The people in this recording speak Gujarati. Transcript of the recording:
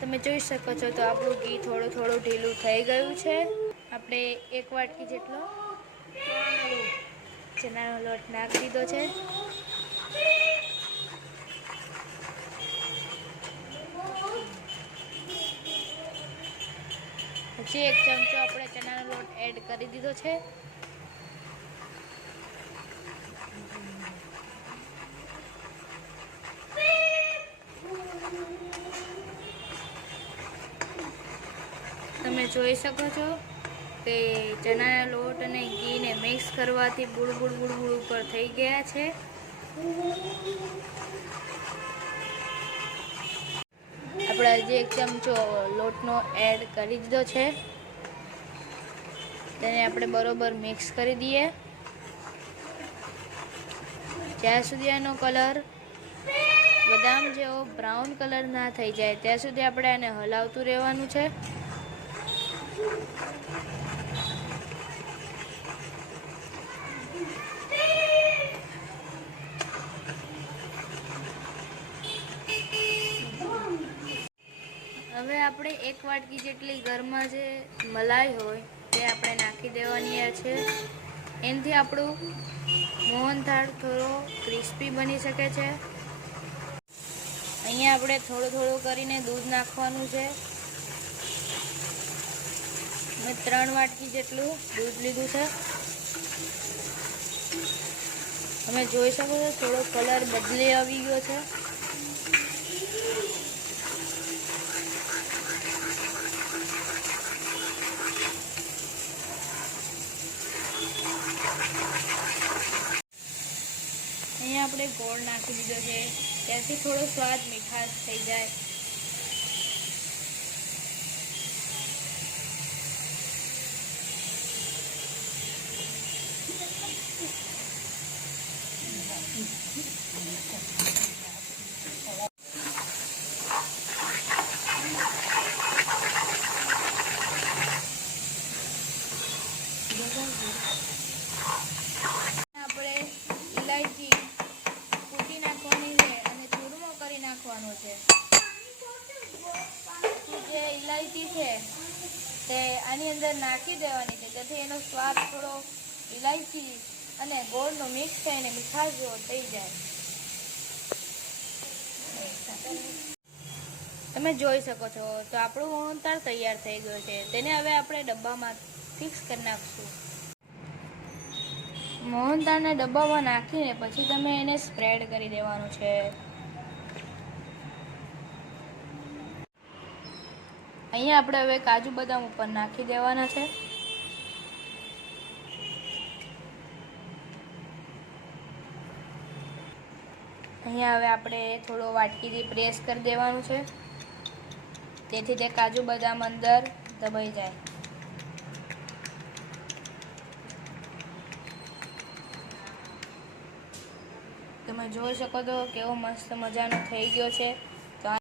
તમે જોઈ શકો છો તો આપણું ઘી થોડું થોડું ઢીલું થઈ ગયું છે। આપણે 1 વાટકી જેટલો ચણાનો લોટ નાખી દીધો છે। હજી 1 ચમચો આપણે ચણાનો લોટ એડ કરી દીધો છે। તમે જોઈ શકો છો કે ચણાના લોટ અને ઘીને મિક્સ કરવાથી બુડબુડ બુડબુડ ઉપર થઈ ગયા છે। આપણે હજી 1 ચમચો લોટનો એડ કરી દીધો છે। તેને આપણે બરોબર મિક્સ કરી દઈએ જ્યાં સુધી આનો કલર બદામ જેવો બ્રાઉન કલર ના થઈ જાય ત્યાં સુધી આપણે આને હલાવતું રહેવાનું છે। હવે આપણે 1 વાટકી જેટલી ઘરમાં જે મલાઈ હોય તે આપણે નાખી દેવાની છે। એનાથી આપણું મોહનથાળ થોડો ક્રિસ્પી બની શકે છે। અહીંયા આપણે થોડું થોડું કરીને દૂધ નાખવાનું છે। મેં 3 વાટકી જેટલું દૂધ લીધું છે। તમે જોઈ શકો છો થોડો કલર બદલી આવી ગયો છે। અહીંયા આપણે ગોળ નાખી દીધો છે ત્યાંથી થોડો સ્વાદ મીઠાશ થઈ જાય। આપણે ઇલાયચી કૂટી નાખવાની છે અને ચૂરમો કરી નાખવાનો છે। જે ઇલાયચી છે તે આની અંદર નાખી દેવાની છે જેથી એનો સ્વાદ થોડો ઇલાયચી અને ગોળનો મિક્સ થઈને મીઠાશ જેવો થઈ જાય। તમે જોઈ શકો છો તો આપણું મોહનથાળ તૈયાર થઈ ગયું છે। તેને હવે આપણે ડબ્બામાં ફિક્સ કરી નાખશું। મોહનથાળને ડબ્બામાં નાખીને પછી તમે એને સ્પ્રેડ કરી દેવાનું છે। અહીંયા આપણે હવે કાજુ બદામ ઉપર નાખી દેવાના છે। અહીંયા હવે આપણે થોડો વાટકીથી પ્રેસ કરી દેવાનું છે જેથી તે કાજુ બદામ અંદર દબાઈ જાય। તમે જોઈ શકો છો કેવો મસ્ત મજાનો થઈ ગયો છે।